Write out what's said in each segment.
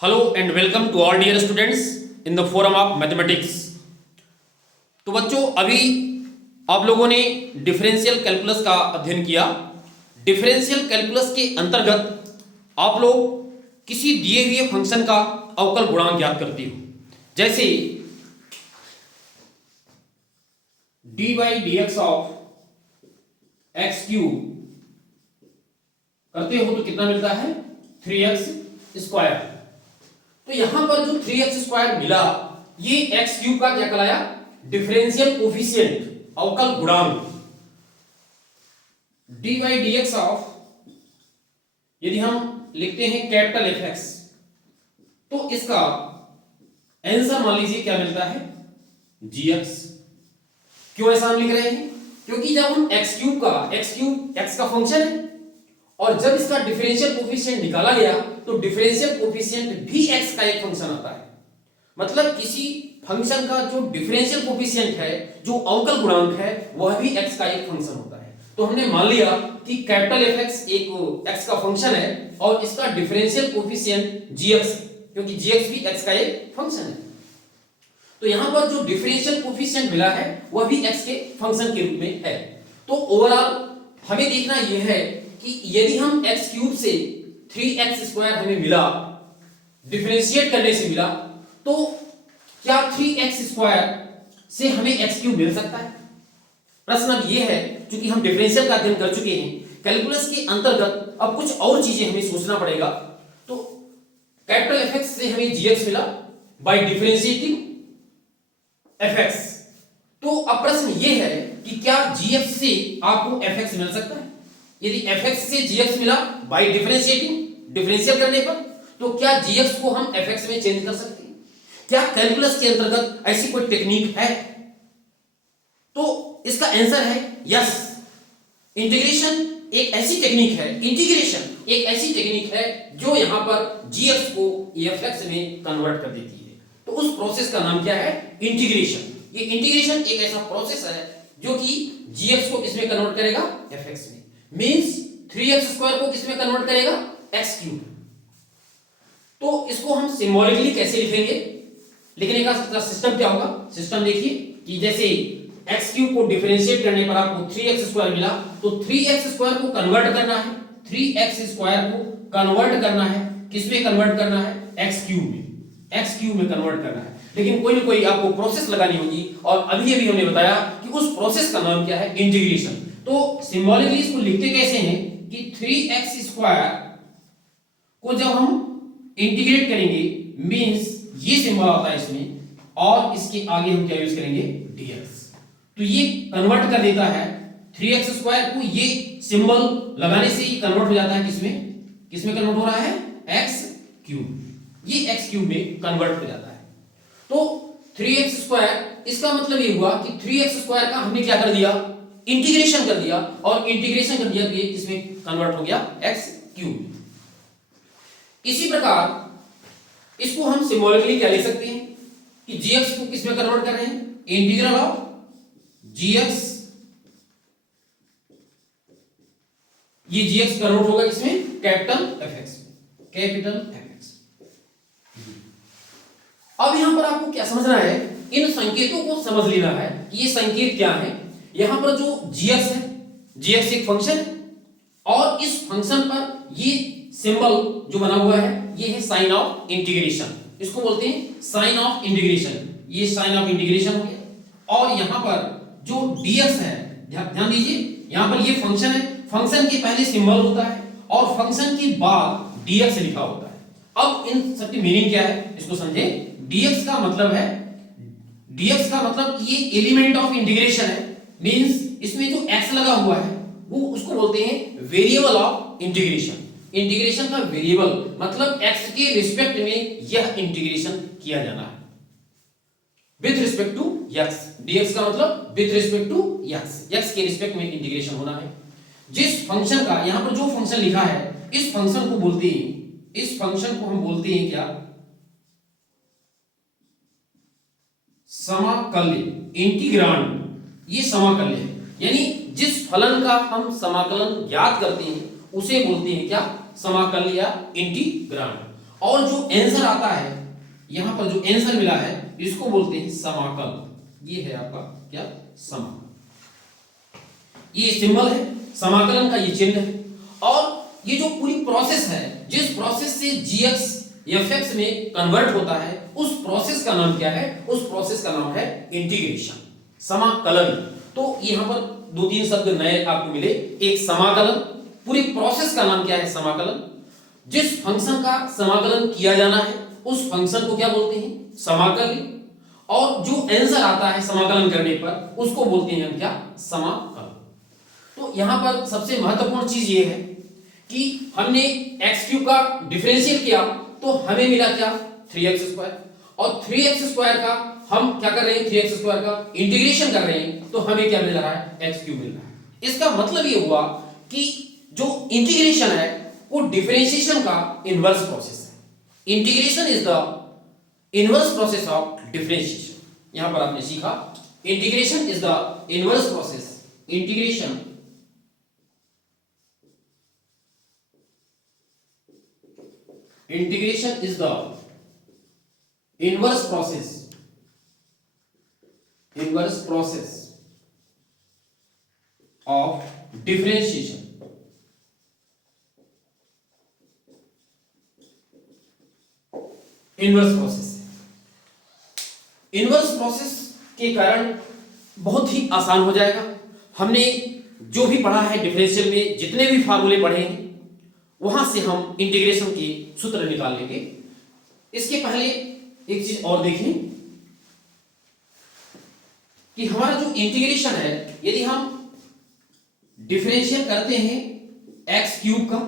Hello and welcome to all dear students in the forum of mathematics. तो बच्चों, अभी आप लोगों ने डिफरेंशियल कैलकुलस का अध्ययन किया। डिफरेंशियल कैलकुलस के अंतर्गत आप लोग किसी दिए हुए फंक्शन का अवकल गुणांक ज्ञात करते हो। जैसे D by D x of x cube करते हो तो कितना मिलता है 3x स्क्वायर। तो यहां पर जो 3x स्क्वायर मिला ये एक्स क्यूब का क्या कहलाया, डिफरेंशियल कोफिशिएंट, अवकल गुणांक। D by D x of, यदि हम लिखते हैं कैपिटल एफ एक्स, तो इसका आंसर मान लीजिए क्या मिलता है जी एक्स। क्यों ऐसा हम लिख रहे हैं? क्योंकि जब हम एक्स क्यूब एक्स का फंक्शन है और जब इसका डिफरेंशियल कोफिशिएंट निकाला गया तो डिफरेंशियल कोफिशिएंट भी एक्स का एक फंक्शन आता है। मतलब किसी फंक्शन का जो डिफरेंशियल कोफिशिएंट है, जो अवकल गुणांक है, वह भी एक्स का एक फंक्शन होता है। तो हमने मान लिया कि कैपिटल एफ एक्स एक एक्स का फंक्शन है और इसका डिफरेंशियल कोफिशिएंट जी एक्स, क्योंकि जी एक्स भी एक्स का एक फंक्शन है। तो यहां पर जो डिफरेंशियल कोफिशिएंट मिला है वह भी एक्स के फंक्शन के रूप में है। तो ओवरऑल हमें देखना यह है कि यदि हम एक्स क्यूब से 3x स्क्वायर हमें मिला, डिफरेंशिएट करने से मिला, तो क्या 3x स्क्वायर से हमें x क्यूब मिल सकता है? प्रश्न अब यह है, क्योंकि हम डिफरेंशियल का अध्ययन कर चुके हैं, कैलकुलस के अंतर्गत अब कुछ और चीजें हमें सोचना पड़ेगा। तो कैपिटल एफ एक्स से हमें gx मिला बाय डिफरेंशिएटिंग fx। तो अब प्रश्न यह है कि क्या gx से आपको fx मिल सकता है? यदि fx से gx मिला बाय डिफरेंशियल करने पर, तो क्या gx को हम fx में चेंज कर सकते हैं? क्या कैलकुलस के अंतर्गत ऐसी कोई टेक्निक है? तो इसका आंसर है यस। इंटीग्रेशन एक ऐसी टेक्निक है जो यहां पर gx को fx में कन्वर्ट कर देती है। तो उस प्रोसेस का नाम क्या है? इंटीग्रेशन। ये इंटीग्रेशन एक ऐसा प्रोसेस है जो कि gx को किसमें कन्वर्ट करेगा? fx में। मींस 3x स्क्वायर को किसमें कन्वर्ट करेगा? x cube. तो इसको हम सिंबॉलिकली कैसे लिखेंगे? लिखने का सिस्टम क्या होगा? सिस्टम देखिए कि जैसे x क्यूब को डिफरेंशिएट करने पर आपको 3x स्क्वायर मिला, तो 3x स्क्वायर को कन्वर्ट करना है, 3x स्क्वायर को कन्वर्ट करना है, किसमें कन्वर्ट करना है? x क्यूब में कन्वर्ट करना है। लेकिन कोई ना कोई आपको प्रोसेस लगानी होगी और अभी हमने बताया कि उस प्रोसेस का नाम क्या है? इंटीग्रेशन। तो सिंबॉलिकली इसको लिखते कैसे हैं कि 3x स्क्वायर को जब हम इंटीग्रेट करेंगे, मींस ये सिंबल आता है इसमें, और इसके आगे हम क्या यूज करेंगे? dx। तो ये कन्वर्ट कर देता है 3x स्क्वायर को, ये सिंबल लगाने से ये कन्वर्ट हो जाता है किसमें कन्वर्ट हो रहा है? x cube. ये x क्यूब में कन्वर्ट हो जाता है। तो 3x स्क्वायर, इसका मतलब ये हुआ कि 3x स्क्वायर का हमने क्या कर दिया? इंटीग्रेशन कर दिया, और इंटीग्रेशन कर दिया तो ये किसमें कन्वर्ट हो गया? x cube. इसी प्रकार इसको हम सिंबॉलिकली क्या लिख सकते हैं कि gx को किसमें कन्वर्ट कर रहे हैं? इंटीग्रल ऑफ gx, ये gx कन्वर्ट होगा किसमें? Capital fx। अब यहां पर आपको क्या समझना है? इन संकेतों को समझ लेना है कि ये संकेत क्या है। यहां पर जो gx है, gx एक फंक्शन है और इस फंक्शन पर ये सिंबल जो बना हुआ है ये है साइन ऑफ इंटीग्रेशन। इसको बोलते हैं साइन ऑफ इंटीग्रेशन। ये साइन ऑफ इंटीग्रेशन हो गया। और यहां पर जो dx है, ध्यान दीजिए, यहां पर ये फंक्शन है, फंक्शन के पहले सिंबल होता है और फंक्शन के बाद dx लिखा होता है। अब इन सबकी मीनिंग क्या है इसको समझें। dx का मतलब ये एलिमेंट ऑफ इंटीग्रेशन है, मींस इसमें जो x लगा हुआ है वो उसको बोलते हैं वेरिएबल ऑफ इंटीग्रेशन। इंटीग्रेशन का वेरिएबल मतलब x के रिस्पेक्ट में यह इंटीग्रेशन किया जाना है with respect to x। dx का मतलब विथ रिस्पेक्ट टू x के रिस्पेक्ट में इंटीग्रेशन होना है। जिस फंक्शन का यहां पर जो फंक्शन लिखा है, इस फंक्शन को हम बोलते हैं क्या? समाकल्य, इंटीग्रांड। ये समाकल्य है, यानी जिस फलन का हम समाकलन ज्ञात करते हैं उसे बोलते हैं क्या? समाकल्य या इंटीग्रांड। और जो आंसर आता है, यहां पर जो आंसर मिला है इसको बोलते हैं समाकल। ये है आपका क्या, समाकल। ये सिंबल है समाकलन का, ये चिन्ह है। और ये जो पूरी प्रोसेस है, जिस प्रोसेस से gx fx में कन्वर्ट होता है, उस प्रोसेस का नाम क्या है, उस प्रोसेस का नाम है इंटीग्रेशन, समाकलन। तो यहां पर दो तीन शब्द नए आपको मिले। एक समाकलन, पूरी प्रोसेस का नाम क्या है, समाकलन। जिस फंक्शन का समाकलन किया जाना है उस फंक्शन को क्या बोलते हैं, समाकल। और जो आंसर आता है समाकलन करने पर उसको बोलते हैं हम क्या, समाकल। तो यहां पर सबसे महत्वपूर्ण चीज ये है कि हमने x³ का डिफरेंशियल किया तो हमें मिला क्या, 3x²। और 3x² का हम क्या कर रहे हैं, 3x² का इंटीग्रेशन कर रहे हैं तो हमें क्या मिल रहा है, x³ मिल रहा है। इसका मतलब ये हुआ कि जो इंटीग्रेशन है वो डिफरेंशिएशन का इनवर्स प्रोसेस है। Integration is the inverse process of differentiation. यहां पर आपने सीखा integration is the inverse process, integration integration is the inverse process of differentiation। Inverse process, inverse process के कारण बहुत ही आसान हो जाएगा। हमने जो भी पढ़ा है डिफरेंशियल में, जितने भी फार्मूले पढ़े हैं वहां से हम इंटीग्रेशन के सूत्र निकाल लेंगे। इसके पहले एक चीज और देखें कि हमारा जो इंटीग्रेशन है, यदि हम डिफरेंशियल करते हैं x³ का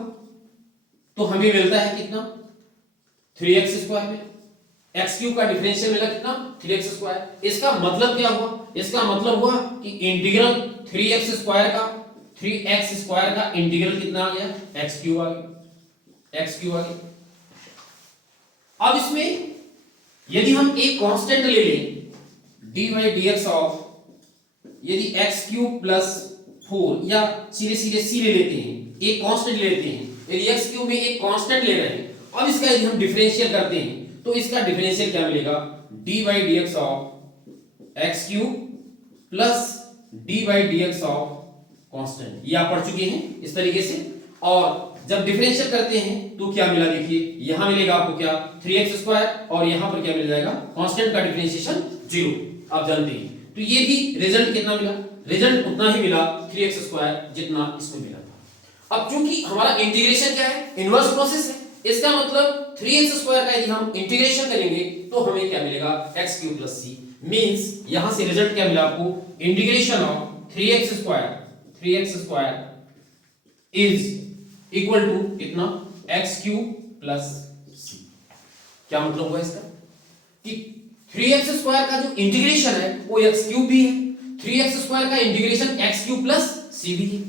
तो हमें मिलता है कितना, 3x² में। x³ का डिफरेंशियल मिला कितना, 3x²। इसका मतलब क्या हुआ, इसका मतलब हुआ कि इंटीग्रल 3x² का, 3x² का इंटीग्रल कितना आ गया, x³ आ गया, x³ आ गया। अब इसमें यदि हम एक कांस्टेंट ले लें dy/dx ऑफ, यदि x³ प्लस 4, या सीधे सीधे c ले लेते हैं, एक कांस्टेंट ले लेते हैं। यदि x³ में एक कांस्टेंट ले रहे हैं, अब इसका यदि हम डिफरेंशियल करते हैं तो इसका डिफरेंशियल क्या मिलेगा, dy/dx of x³ plus dy/dx of constant. ये आप पढ़ चुके हैं इस तरीके से। और जब डिफरेंशियल करते हैं तो क्या मिला, देखिए यहां मिलेगा आपको क्या, 3x² और यहां पर क्या मिल जाएगा, कांस्टेंट का डिफरेंशिएशन 0, आप जानते हैं। तो ये भी रिजल्ट कितना मिला, रिजल्ट उतना ही मिला 3x² जितना इसमें मिला था। अब चूंकि हमारा इंटीग्रेशन क्या है, इनवर्स प्रोसेस है, इसका मतलब 3x² का यदि हम इंटीग्रेशन करेंगे तो हमें क्या मिलेगा, x³ प्लस c। मींस यहां से रिजल्ट क्या मिला आपको, integration of 3x² is equal to कितना, x³ प्लस c। क्या मतलब हुआ इसका, कि 3x² का जो इंटीग्रेशन है वो x³ भी है, 3x² का इंटीग्रेशन x³ प्लस c भी है।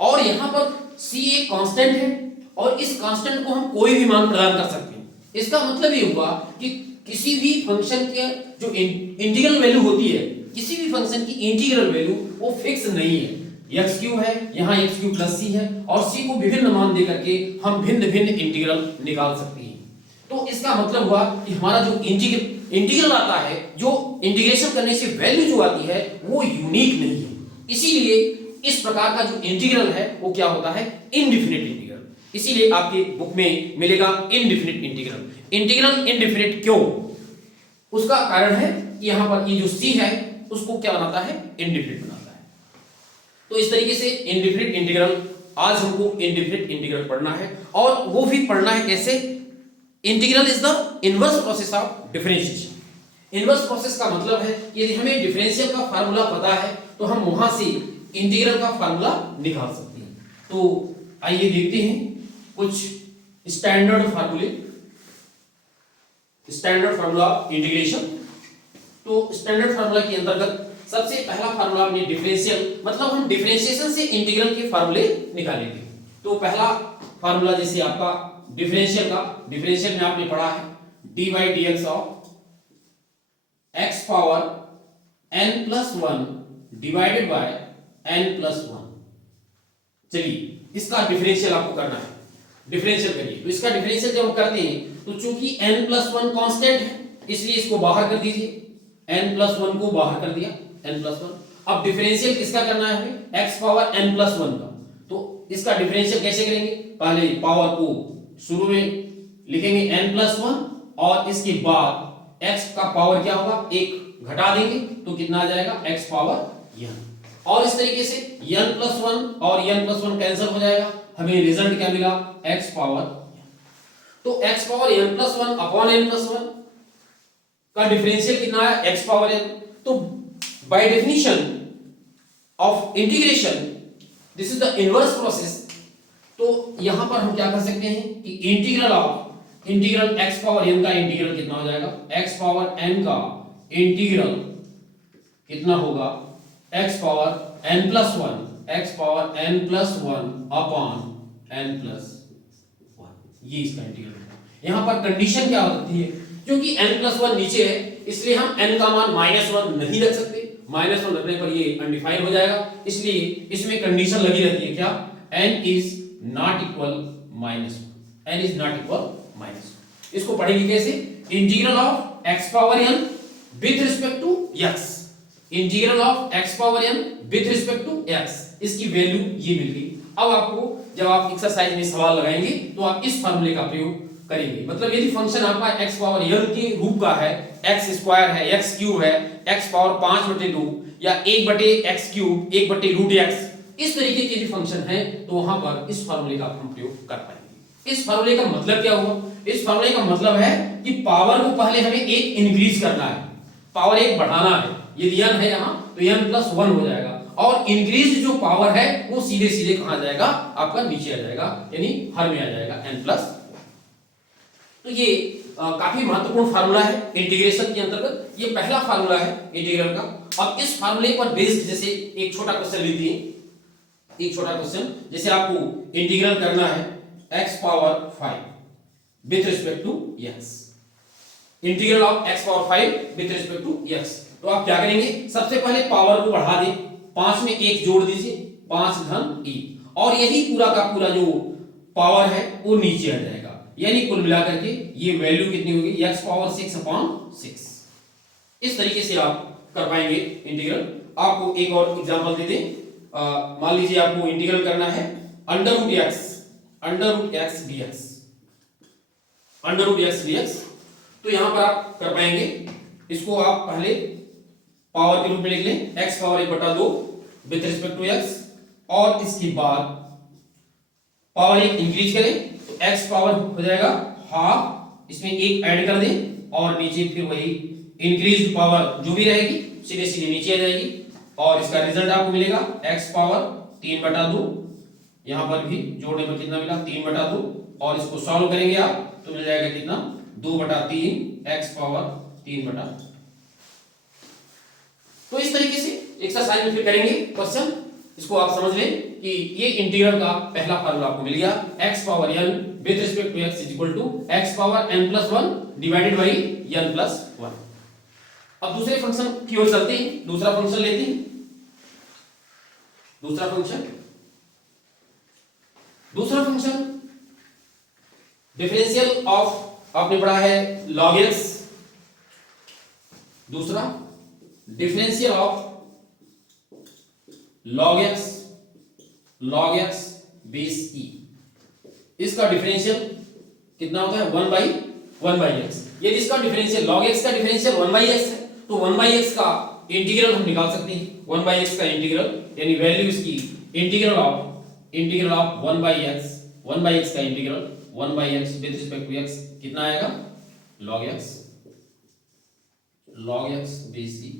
और यहां पर c एक कांस्टेंट है और इस कांस्टेंट को हम कोई भी मान प्रदान कर सकते हैं। इसका मतलब ये हुआ कि किसी भी फंक्शन के जो इंटीग्रल वैल्यू होती है, किसी भी फंक्शन की इंटीग्रल वैल्यू वो फिक्स नहीं है। x³ है, यहाँ x³ प्लस c है, और c को विभिन्न मान दे करके हम भिन्न भिन्न इंटीग्रल निकाल सकते हैं। तो इसका मतलब हुआ कि हमारा जो इंटीग्रल आता है, जो इंटीग्रेशन करने से वैल्यू जो आती है वो यूनिक नहीं है। इसीलिए इस प्रकार का जो इंटीग्रल है वो क्या होता है, इनडिफिनिट इंटीग्रल। इसीलिए आपके बुक में मिलेगा इनडिफिनिट इंटीग्रल। इंटीग्रल इनडिफिनिट क्यों, उसका कारण है कि यहां पर ये जो c है उसको क्या बनाता है, इनडिफिनिट बनाता है। तो इस तरीके से इनडिफिनिट इंटीग्रल, आज हमको इनडिफिनिट इंटीग्रल पढ़ना है, और वो भी पढ़ना है कैसे, integral is the inverse process of differentiation. Inverse process का मतलब है कि यदि हमें डिफरेंशियल का फार्मूला पता है तो हम वहां से इंटीग्रल का फार्मूला निकाल सकते हैं। तो आइए देखते हैं कुछ स्टैंडर्ड फार्मूले, स्टैंडर्ड फार्मूला इंटीग्रेशन। तो स्टैंडर्ड फार्मूला के अंतर्गत सबसे पहला फार्मूला अपने डिफरेंशियल, मतलब हम डिफरेंशिएशन से इंटीग्रल के फार्मूले निकालेंगे। तो पहला फार्मूला जैसे आपका डिफरेंशियल का, डिफरेंशियल में आपने पढ़ा है dy/dx of x power n+1 divided by n+1। चलिए इसका डिफरेंशियल आपको करना है। डिफरेंशियल करिए। तो इसका डिफरेंशियल जब हम करते हैं तो चूंकि n+1 कांस्टेंट है इसलिए इसको बाहर कर दीजिए, n+1 को बाहर कर दिया, n+1। अब डिफरेंशियल किसका करना है हमें, x पावर n+1 का। तो इसका डिफरेंशियल कैसे करेंगे, पहले पावर को शुरू में लिखेंगे n+1 और इसके बाद x का पावर क्या होगा, 1 घटा देंगे तो कितना आ जाएगा, x पावर n। और इस तरीके से n+1 और n+1 कैंसिल हो जाएगा, हमें रिजल्ट क्या मिला, x पावर n। तो x power n+1 upon n+1 का डिफरेंशियल कितना है, x पावर n। तो by definition of integration this is the inverse process. तो यहां पर हम क्या कर सकते हैं कि इंटीग्रल x पावर n का इंटीग्रल कितना हो जाएगा, x पावर n का इंटीग्रल कितना होगा, x power n+1, x power n+1 upon n+1, ये इसका इंटीग्रल है। यहां पर कंडीशन क्या होती है, क्योंकि n+1 नीचे है इसलिए हम n का मान -1 नहीं रख सकते, -1 रखने पर ये अनडिफाइंड हो जाएगा, इसलिए इसमें कंडीशन लगी रहती है क्या, n is not equal -1, n is not equal -1। इसको पढ़ेंगे कैसे, integral of x power n with respect to x, integral of x power n with respect to x, इसकी वैल्यू ये मिल गई। अब आपको जब आप एक्सरसाइज में सवाल लगाएंगे तो आप इस फार्मूले का प्रयोग करेंगे। मतलब यदि फंक्शन आपका x पावर n के रूप का है, x स्क्वायर है, x क्यूब है, x पावर 5/2 या 1/x3 1/√x, इस तरीके के जो फंक्शन है तो वहां पर इस फार्मूले का हम प्रयोग कर पाएंगे। इस फार्मूले का मतलब क्या हुआ, इस फार्मूले का मतलब है कि पावर को पहले हमें 1 इंक्रीज करना है, पावर 1 बढ़ाना है। यदि n है यहां तो n+1 हो जाएगा और इंक्रीज जो पावर है वो सीधे सीधे कहां जाएगा, आपका नीचे आ जाएगा, यानी हर में आ जाएगा n+1। तो ये काफी महत्वपूर्ण फार्मूला है इंटीग्रेशन के अंतर्गत, ये पहला फार्मूला है इंटीग्रल का। अब इस फार्मूले पर बेस्ड जैसे एक छोटा क्वेश्चन लेते हैं, एक छोटा क्वेश्चन, जैसे आपको इंटीग्रल करना है x power 5 with respect to x, integral of x power 5 with respect to x। तो आप क्या करेंगे, सबसे पहले पावर को बढ़ा दें, 5 में 1 जोड़ दीजिए, 5 घन 1, और यही पूरा का पूरा जो पावर है वो नीचे आ जाएगा, यानी कुल मिलाकर के ये वैल्यू कितनी होगी, x पावर 6/6। इस तरीके से आप कर पाएंगे इंटीग्रल। आपको एक और एग्जांपल दे दें, मान लीजिए आपको इंटीग्रल करना है √x dx, तो यहां पर आप कर पाएंगे, इसको आप पहले पावर के रूप में लिख लें, x power 1/2 with respect to x, और इसके बाद पावर 1 इंक्रीज करें तो x पावर हो जाएगा हाफ, इसमें 1 ऐड कर दें और नीचे फिर वही इंक्रीज पावर जो भी रहेगी सीधे सीधे नीचे आ जाएगी, और इसका रिजल्ट आपको मिलेगा x पावर 3/2, यहां पर भी जोड़ने पर कितना मिला, 3/2, और इसको सॉल्व करेंगे आप तो मिल जाएगा कितना, 2/3 x पावर 3/2। तो इस तरीके से एक्सरसाइज में फिर करेंगे क्वेश्चन, इसको आप समझ लें कि ये इंटीग्रल का पहला फार्मूला आपको मिल गया, x power n with respect to x is equal to x power n+1 divided by n+1। अब दूसरे फंक्शन की ओर चलते हैं, दूसरा फंक्शन लेते हैं। दूसरा फंक्शन डिफरेंशियल ऑफ, आपने पढ़ा है log x, दूसरा differential of log x base e, इसका डिफरेंशियल कितना होता है, 1/x। यदि इसका डिफरेंशियल log x का डिफरेंशियल 1/x है तो 1/x का इंटीग्रल हम निकाल सकते हैं, 1/x का इंटीग्रल, यानी वैल्यू इसकी इंटीग्रल ऑफ 1/x का integral 1/x with respect to x कितना आएगा, log x base e।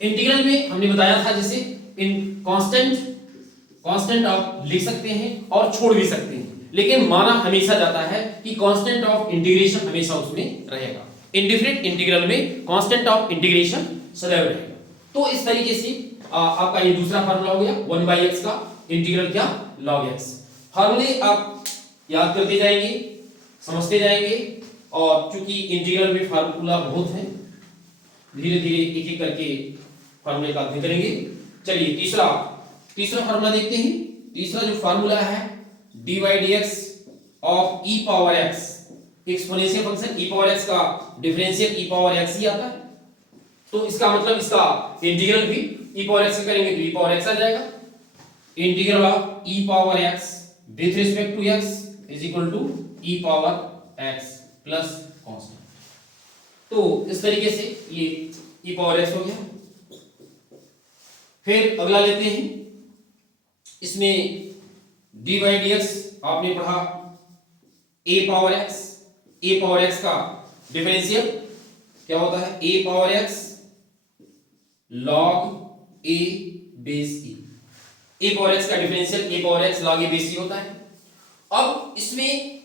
Integral में हमने बताया था जैसे इन कांस्टेंट आप लिख सकते हैं और छोड़ भी सकते हैं, लेकिन माना हमेशा जाता है कि कांस्टेंट ऑफ इंटीग्रेशन हमेशा उसमें रहेगा। इंडिफरेंट इंटीग्रल में कांस्टेंट ऑफ इंटीग्रेशन सदैव रहेगा। तो इस तरीके से आपका ये दूसरा फार्मूला हो गया 1/x का इंटीग्रल क्या, log x। फार्मूले आप याद करते जाएंगे, समझते जाएंगे, और चूंकि इंटीग्रल में फार्मूला बहुत है, धीरे धीरे एक एक करके फार्मूले का अध्ययन करेंगे। चलिए तीसरा फार्मूला देखते हैं। तीसरा जो फार्मूला है dy dx of e power x, exponential function E power x का डिफरेंशियल ई पावर एक्स ही आता है, तो इसका मतलब इसका इंटीग्रल भी ई पावर एक्स करेंगे तो ई पावर एक्स आ जाएगा। Integral of e power x with respect to x is equal to e power x plus constant. तो इस तरीके से ये ई पावर एक्स हो गया। फिर अगला लेते हैं, इसमें डी बाई डी एक्स आपने पढ़ा ए पावर एक्स, ए पावर एक्स का डिफरेंशियल क्या होता है, ए पावर एक्स लॉग ए बेस ई, ए पावर एक्स का डिफरेंशियल ए पावर एक्स लॉग ए बेस ई होता है। अब इसमें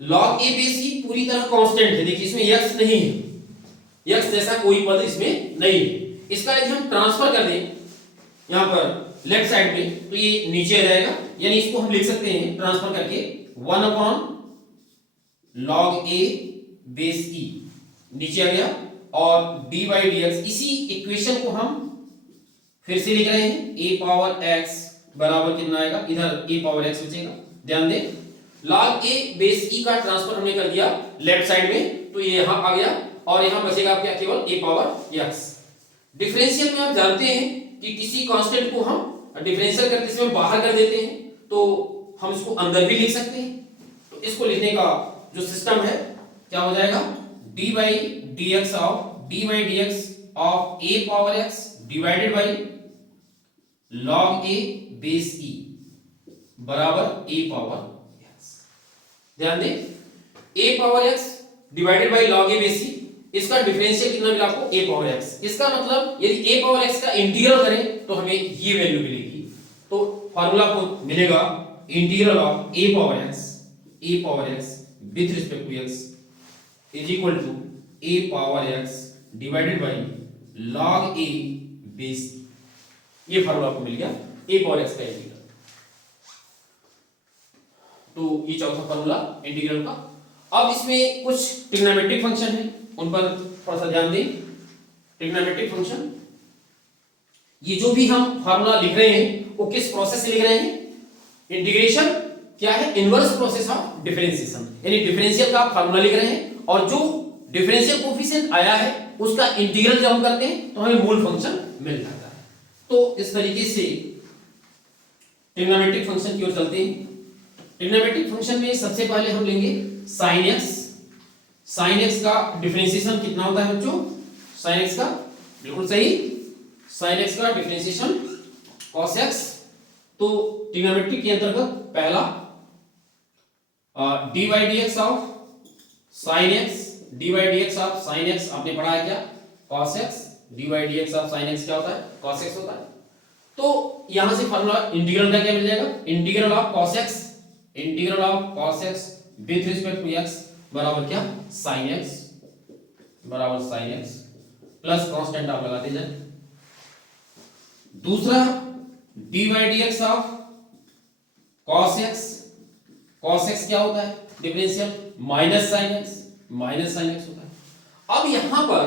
लॉग ए बेस ई पूरी तरह कांस्टेंट है, देखिए इसमें एक्स नहीं है, एक्स जैसा कोई पद इसमें नहीं है। इसका यदि हम ट्रांसफर कर दें यहां पर लेफ्ट साइड में तो ये नीचे आ जाएगा, यानी इसको हम लिख सकते हैं ट्रांसफर करके 1 अपॉन लॉग ए बेस ई नीचे आ गया, और डी बाई डी एक्स, इसी इक्वेशन को हम फिर से लिख रहे हैं, ए पावर एक्स बराबर कितना आएगा, इधर ए पावर एक्स बचेगा। ध्यान दें लॉग ए बेस ई का ट्रांसफर हमने कर दिया लेफ्ट साइड में, तो ये यहां आ गया और यहां बचेगा क्या, केवल ए पावर एक्स। डिफरेंशियल में आप जानते हैं कि किसी कांस्टेंट को हम डिफरेंशियल करते समय बाहर कर देते हैं तो हम इसको अंदर भी लिख सकते हैं। तो इसको लिखने का जो सिस्टम है क्या हो जाएगा, D by D x of A power x divided by log A base E बराबर ए पावर एक्स। ध्यान दें A power x divided by log A base E, इसका डिफरेंशियल कितना मिला आपको, ए पावर एक्स। इसका मतलब यदि ए पावर एक्स का इंटीग्रल करें तो हमें ये वैल्यू मिलेगी, तो फार्मूला को मिलेगा integral of A power x with respect to x is equal to a power x divided by log A base, ये फार्मूला आपको मिल गया ए पावर एक्स का इंटीग्रल। तो ये चौथा फार्मूला इंटीग्रल का। अब इसमें कुछ ट्रिग्नोमेट्रिक फंक्शन है, उन पर थोड़ा सा ध्यान दें। ट्रिग्नोमेट्रिक फंक्शन, ये जो भी हम फार्मूला लिख रहे हैं वो किस प्रोसेस से लिख रहे हैं, इंटीग्रेशन क्या है, इनवर्स प्रोसेस ऑफ डिफरेंशिएशन, यानी डिफरेंशियल का आप फार्मूला लिख रहे हैं और जो डिफरेंशियल कोएफिशिएंट आया है उसका इंटीग्रल जब हम करते हैं तो हमें मूल फंक्शन मिल जाता है। तो इस तरीके से ट्रिग्नोमेट्रिक फंक्शन की ओर चलते हैं। ट्रिग्नोमेट्रिक फंक्शन में सबसे पहले हम लेंगे sin x। sin x का डिफरेंशिएशन कितना होता है बच्चों, sin x का बिल्कुल सही, sin x का डिफरेंशिएशन cos x। तो ट्रिग्नोमेट्री के अंतर्गत पहला dy dx of sin x, dy dx of sin x आपने पढ़ा है क्या, cos x, dy dx of sin x क्या होता है, cos x होता है। तो यहां से फार्मूला इंटीग्रल का क्या मिल जाएगा, integral of cos x, integral of cos x with respect to x बराबर क्या, sin x बराबर sin x प्लस कांस्टेंट आप लगाते जाए। दूसरा dy dx of cos x, cos x क्या होता है डिफरेंशियल, माइनस sin x होता है। अब यहां पर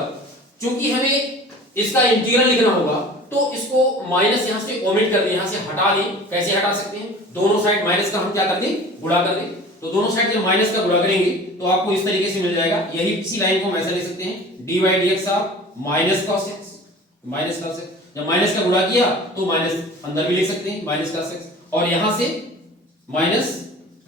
चूंकि हमें इसका इंटीग्रल लिखना होगा तो इसको माइनस यहां से ओमिट कर दें, यहां से हटा दें। कैसे हटा सकते हैं, दोनों साइड माइनस का हम क्या कर दें, गुणा कर दें। तो दोनों साइड जब माइनस का गुणा करेंगे तो आपको इस तरीके से मिल जाएगा, यही इसी लाइन को हम ऐसा लिख सकते हैं dy dx of minus cos x। जब माइनस का गुणा किया तो माइनस अंदर भी लिख सकते हैं माइनस cos x, और यहां से माइनस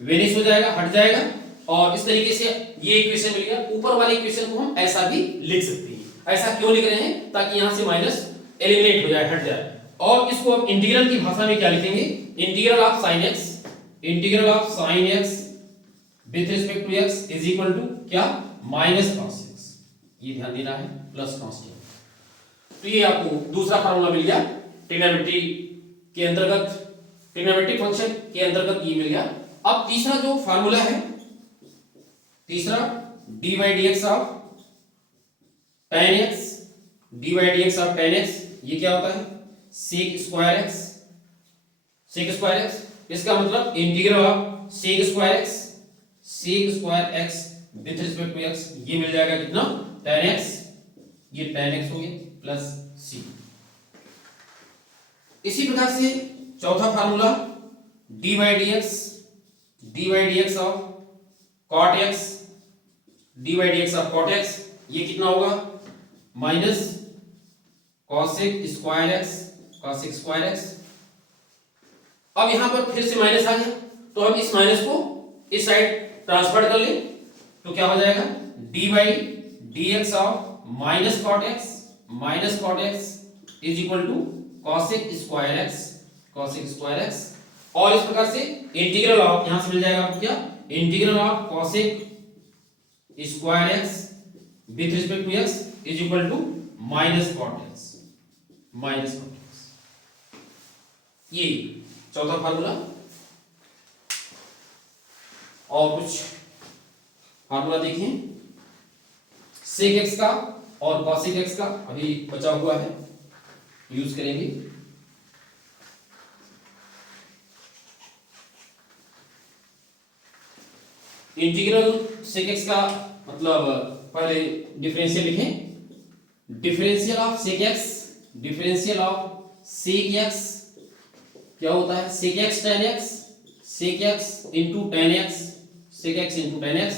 वेनिश हो जाएगा, हट जाएगा, और इस तरीके से ये इक्वेशन मिल गया। ऊपर वाले इक्वेशन को हम ऐसा भी लिख सकते हैं। ऐसा क्यों लिख रहे हैं, ताकि यहां से माइनस एलिमिनेट हो जाए, हट जाए। और इसको अब इंटीग्रल की भाषा में क्या लिखेंगे, integral of sin x, integral of sin x with respect to x is equal to क्या, माइनस cos x, ये ध्यान देना है, प्लस कांस्टेंट। तो ये आपको दूसरा फार्मूला मिल गया ट्रिग्नोमेट्री के अंतर्गत, ट्रिग्नोमेट्रिक फंक्शन के अंतर्गत ये मिल गया। अब तीसरा जो फार्मूला है, तीसरा dy dx of tan x, dy dx of tan x, ये क्या होता है, sec स्क्वायर x। इसका मतलब integral of sec square x with respect to x, ये मिल जाएगा कितना, tan x, ये tan x हो गया प्लस c। इसी प्रकार से चौथा formula dy dx of cot x d by D x of cot x, ये कितना होगा minus cosec square x, cosec square x. अब यहां पर फिर से माइनस आ गया, तो हम इस माइनस को इस साइड ट्रांसफर कर ले, तो क्या हो जाएगा D by D x of minus cot x is equal to cosec square x, cosec square x. और इस प्रकार से इंटीग्रल ऑफ, यहां से मिल जाएगा आपको क्या, integral of cosec square x with respect to x is equal to minus cot x, minus cot x. ये चौथा फार्मूला। और कुछ फार्मूला देखें सेक एक्स का और कॉसेक एक्स का अभी बचा हुआ है, यूज करेंगे। इंटीग्रल सेक एक्स का मतलब पहले डिफरेंशियल लिखें, differential of sec x, differential of sec x क्या होता है, sec x tan x, sec x into tan x, sec x into tan x.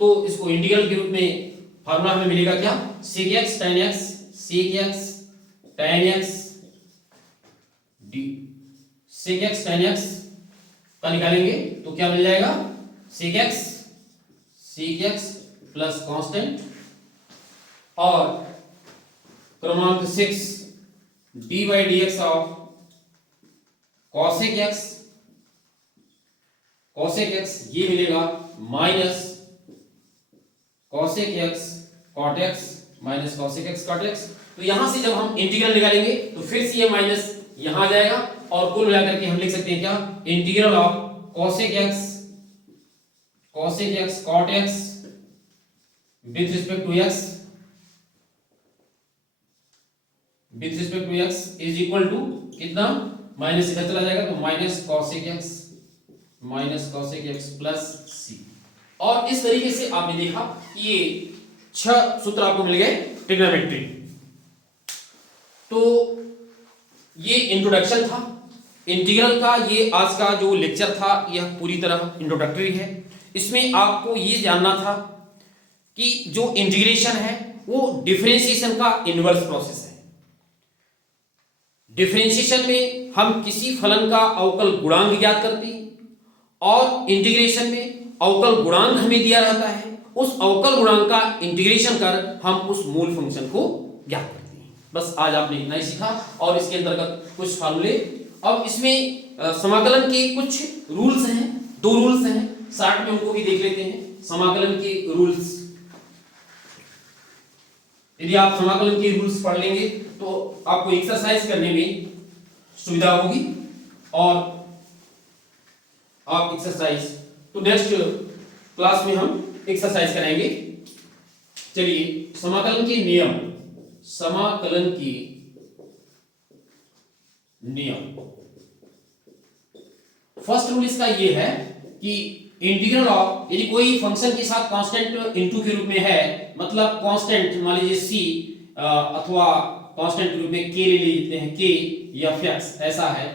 तो इसको इंटीग्रल के रूप में फार्मूला हमें मिलेगा क्या, sec x tan x, sec x tan x d, sec x tan x का निकालेंगे तो क्या मिल जाएगा, सेक एक्स प्लस कांस्टेंट और क्रमांक 6 d by D x of cosec x ये मिलेगा minus cosec x cot x minus cosec x cot x. तो यहां से जब हम इंटीग्रल निकालेंगे तो फिर से ये माइनस यहां आ जाएगा और कुल मिलाकर के हम लिख सकते हैं क्या, integral of cosec x cot x with respect to x is equal to कितना, माइनस इधर चला जाएगा तो minus cosec x plus c. और इस तरीके से आपने देखा कि ये 6 सूत्र आपको मिल गए ट्रिग्नोमेट्री। तो ये इंट्रोडक्शन था इंटीग्रल का, ये आज का जो लेक्चर था यह पूरी तरह इंट्रोडक्टरी है। इसमें आपको ये जानना था कि जो इंटीग्रेशन है वो डिफरेंशिएशन का इनवर्स प्रोसेस है। डिफरेंशिएशन में हम किसी फलन का अवकल गुणांक ज्ञात करते हैं और इंटीग्रेशन में अवकल गुणांक हमें दिया रहता है, उस अवकल गुणांक का इंटीग्रेशन कर हम उस मूल फंक्शन को ज्ञात करते हैं। बस आज आपने इतना ही सीखा और इसके अंतर्गत कुछ फार्मूले। अब इसमें समाकलन के कुछ रूल्स हैं, 2 रूल्स हैं, शार्ट में उनको भी देख लेते हैं। समाकलन के रूल्स, यदि आप समाकलन के रूल्स पढ़ लेंगे तो आपको एक्सरसाइज करने में सुविधा होगी और आप एक्सरसाइज, तो नेक्स्ट क्लास में हम एक्सरसाइज कराएंगे। चलिए समाकलन के नियम, समाकलन के नियम। फर्स्ट रूल इसका ये है कि इंटीग्रल ऑफ, यदि कोई फंक्शन के साथ कांस्टेंट इनटू के रूप में है, मतलब कांस्टेंट मान लीजिए सी अथवा कांस्टेंट के रूप में के ले लेते हैं, के या फिक्स ऐसा है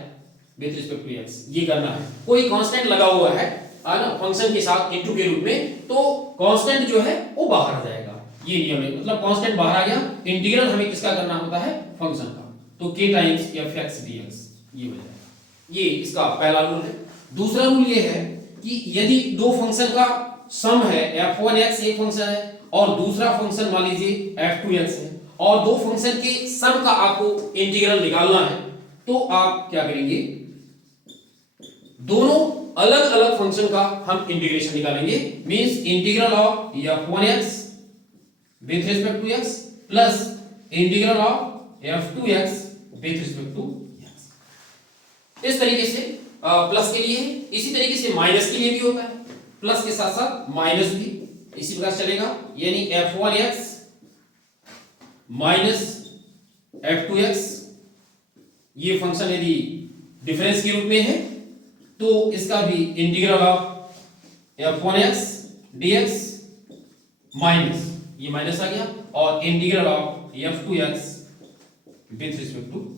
विद रिस्पेक्ट टू एक्स, ये करना है। कोई कांस्टेंट लगा हुआ है ना फंक्शन के साथ इनटू के रूप में, तो कांस्टेंट जो है वो बाहर आ जाएगा, ये नियम है। मतलब कांस्टेंट बाहर आ गया, इंटीग्रल हमें किसका करना होता है, फंक्शन का, तो के टाइम्स या फिक्स dx ये हो जाएगा। ये इसका पहला रूल है। दूसरा रूल ये है कि यदि दो फंक्शन का सम है, f1x एक फंक्शन है और दूसरा फंक्शन मान लीजिए f2x है, और दो फंक्शन के सम का आपको इंटीग्रल निकालना है, तो आप क्या करेंगे, दोनों अलग अलग फंक्शन का हम इंटीग्रेशन निकालेंगे। Means integral of f1x with respect to x plus integral of f2x with respect to x। इस तरीके से प्लस के लिए, इसी तरीके से माइनस के लिए भी होता है, प्लस के साथ साथ माइनस भी इसी प्रकार चलेगा। यानी f1x माइनस f2x, ये फंक्शन यदि डिफरेंस के रूप में है तो इसका भी integral of f1x dx minus, ये माइनस आ गया, और integral of f2x with respect to x।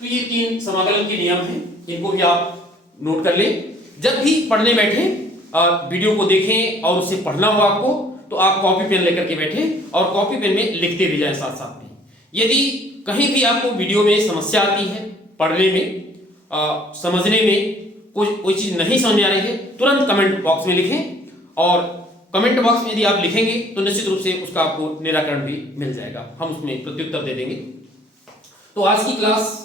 तो ये 3 समाकलन के नियम हैं, इनको भी आप नोट कर लें। जब भी पढ़ने बैठे वीडियो को देखें और उससे पढ़ना हो आपको तो आप कॉपी पेन लेकर के बैठे और कॉपी पेन में लिखते भी जाएं साथ साथ में। यदि कहीं भी आपको वीडियो में समस्या आती है, पढ़ने में, समझने में कोई चीज नहीं समझ में आ रही है, तुरंत कमेंट बॉक्स में लिखें और कमेंट बॉक्स में यदि आप लिखेंगे तो निश्चित रूप से उसका आपको निराकरण भी मिल जाएगा, हम उसमें प्रत्युत्तर दे देंगे। तो आज की क्लास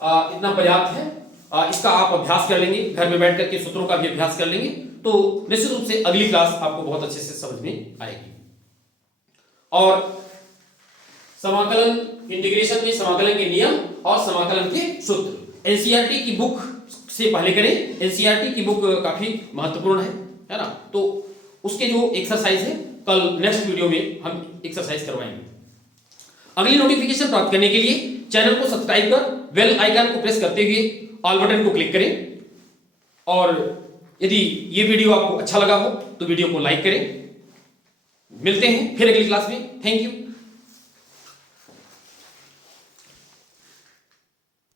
इतना पर्याप्त है। इसका आप अभ्यास कर लेंगे, घर में बैठ करके सूत्रों का भी अभ्यास कर लेंगे तो निश्चित रूप से अगली क्लास आपको बहुत अच्छे से समझ में आएगी। और समाकलन, इंटीग्रेशन में समाकलन के नियम और समाकलन के सूत्र एनसीईआरटी की बुक से पहले करें। एनसीईआरटी की बुक काफी महत्वपूर्ण है ना। तो उसके जो एक्सरसाइज है कल नेक्स्ट वीडियो में हम एक्सरसाइज करवाएंगे। अगली नोटिफिकेशन प्राप्त करने के लिए चैनल को सब्सक्राइब कर बेल आइकन को प्रेस करते हुए ऑल बटन को क्लिक करें और यदि ये वीडियो आपको अच्छा लगा हो तो वीडियो को लाइक करें। मिलते हैं फिर अगली क्लास में। Thank you.